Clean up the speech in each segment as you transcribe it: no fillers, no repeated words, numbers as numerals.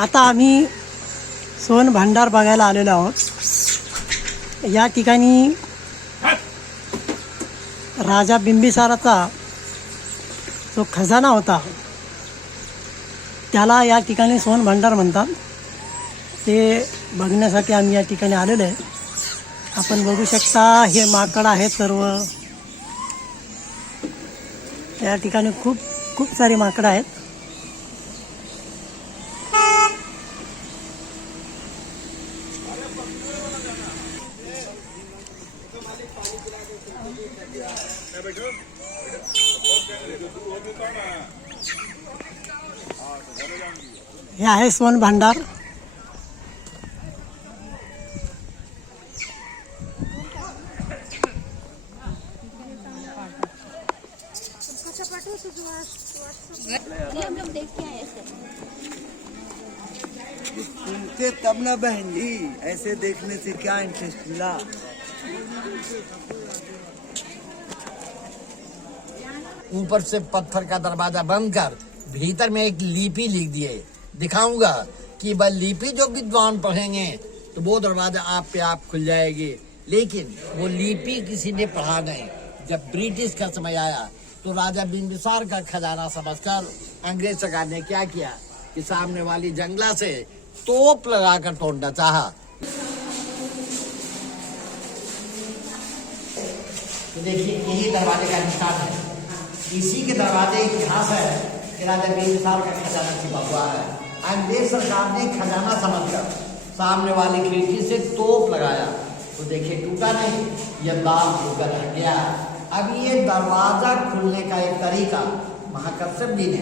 आता आम्ही सोन भांडार बघायला आलेलो आहोत। या ठिकाणी राजा बिंबिसाराचा जो खजाना होता त्याला या ठिकाणी सोन भांडार म्हणतात। ते बघण्यासाठी आम्ही या ठिकाणी आलेलो आहे। आपण बघू शकता हे माकड आहेत सर्व। या ठिकाणी खूप सारी माकडं आहेत। हे आहे सोन भांडार। हम लोग देख के आए सर। सुनते तब ना बहन जी, ऐसे देखने से क्या इंटरेस्ट मिला। ऊपर से पत्थर का दरवाजा बंद कर भीतर में एक लिपि लिख दिए। दिखाऊंगा कि वह लिपि जो विद्वान पढ़ेंगे तो वो दरवाजा आप पे आप खुल जाएगी। लेकिन वो लिपि किसी ने पढ़ा नहीं। जब ब्रिटिश का समय आया तो राजा बिंबिसार का खजाना समझकर अंग्रेज सरकार ने क्या किया कि सामने वाली जंगला से तोप लगाकर तोड़ना चाहा। तो देखिए यही दरवाजे का निशान है। इसी के दरवाजे की इतिहास है कि राजा बिंबिसार का खजाना छिपा हुआ है। अंग्रेज सरकार ने खजाना समझकर सामने वाली खिड़की से तोप लगाया तो देखिए टूटा नहीं, यह दाग होकर रह गया। अब ये दरवाजा खुलने का एक तरीका महाकश्यप जी ने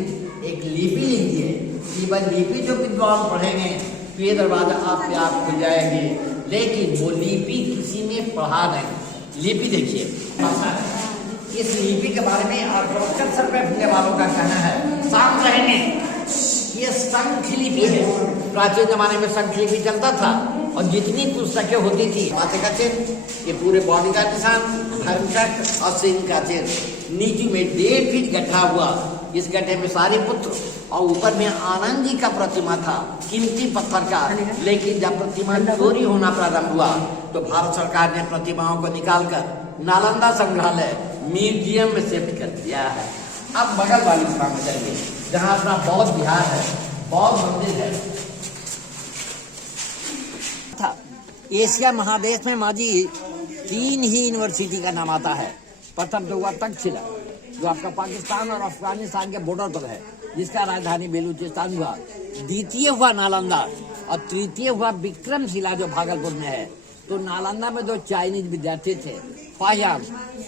एक लिपि लिख दी है कि वह लिपि जो विद्वान पढ़ेंगे तो ये दरवाजा आप पे आप खुल जाएंगे। लेकिन वो लिपि किसी ने पढ़ा नहीं। लिपि देखिए, इस लिपि के बारे में आर्कियोलॉजिकल सर्वे भूलने वालों का कहना है, शांत रहेंगे, ये शंख लिपि है। प्राचीन जमाने में शंख लिपि चलता था और जितनी पुस्तकें होती थी, माथे का चिन्ह, ये पूरे बॉडी का निशान, धर्मचक्र और सिंह का चिन्ह। नीचे में 1.5 फीट गड्ढा हुआ, इस गड्ढे में सारे पुत्र और ऊपर में आनंद जी का प्रतिमा था, कीमती पत्थर का। लेकिन जब प्रतिमा चोरी होना प्रारंभ हुआ तो भारत सरकार ने प्रतिमाओं को निकालकर नालंदा संग्रहालय म्यूजियम में शिफ्ट कर दिया है। अब बगल वाली स्थान में चलिए जहाँ अपना बौद्ध विहार है, बौद्ध मंदिर है। था एशिया महादेश में माजी 3 ही यूनिवर्सिटी का नाम आता है। प्रथम तो हुआ तक्षशिला जो आपका पाकिस्तान और अफगानिस्तान के बॉर्डर पर है, जिसका राजधानी बेलूचिस्तान हुआ। द्वितीय हुआ नालंदा और तृतीय हुआ विक्रमशिला जो भागलपुर में है। तो नालंदा में 2 चाइनीज विद्यार्थी थे, फाहियान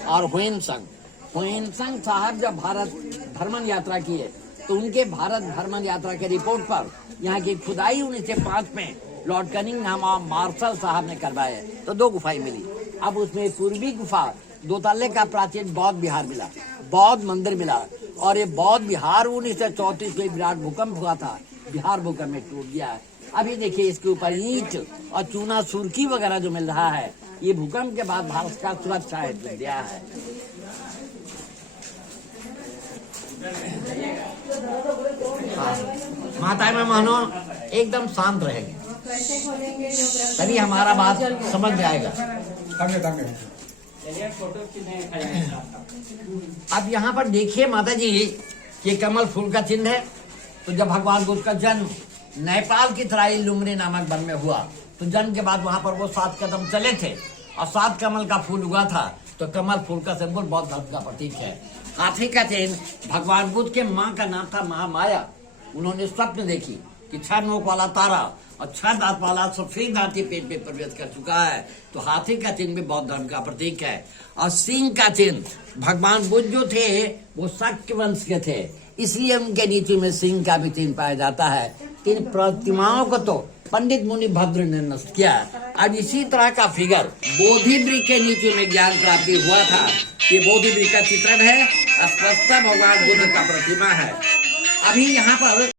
और हुएनसंग साहब जब भारत भ्रमण यात्रा किए तो उनके भारत भ्रमण यात्रा के रिपोर्ट पर यहाँ की खुदाई 1905 में लॉर्ड कनिंघम और मार्शल साहब ने करवाए तो 2 गुफाएं मिली। अब उसमें पूर्वी गुफा 2 तल्ले का प्राचीन बौद्ध विहार मिला, बौद्ध मंदिर मिला। और ये बौद्ध विहार 1934 में विराट भूकंप हुआ था, बिहार भूकंप में टूट गया है। अभी देखिए इसके ऊपर ईंट और चूना सुर्खी वगैरह जो मिल रहा है, ये भूकंप के बाद भारत का सुरक्षा हेतु दिया है। माताएं मेहमानों एकदम शांत रहेंगे तभी हमारा बात समझ में आएगा। अब यहाँ पर देखिए माता जी, ये कमल फूल का चिन्ह है। तो जब भगवान बुद्ध का जन्म नेपाल की तराई लुम्बिनी नामक वन में हुआ तो जन्म के बाद वहां पर वो 7 कदम चले थे और 7 कमल का फूल हुआ था। तो कमल फूल का सिंबल बौद्ध धर्म का प्रतीक है। हाथी का चिन्ह भगवान बुद्ध के माँ का नाम था महामाया। उन्होंने स्वप्न देखी कि 6 नोक वाला तारा और 6 दांत वाला सफेद हाथी पेट में प्रवेश कर चुका है। तो हाथी का चिन्ह भी बौद्ध धर्म का प्रतीक है। और सिंह का चिन्ह भगवान बुद्ध जो थे वो शाक्य वंश के थे, इसलिए उनके नीचे में सिंह का भी चिन्ह पाया जाता है। इन प्रतिमाओं को तो पंडित मुनि भद्र ने नष्ट किया। अब इसी तरह का फिगर बोधि वृक्ष के नीचे में ज्ञान प्राप्ति हुआ था। ये बोधि वृक्ष का चित्रण है, स्पष्ट भगवान बुद्ध का प्रतिमा है। अभी यहाँ पर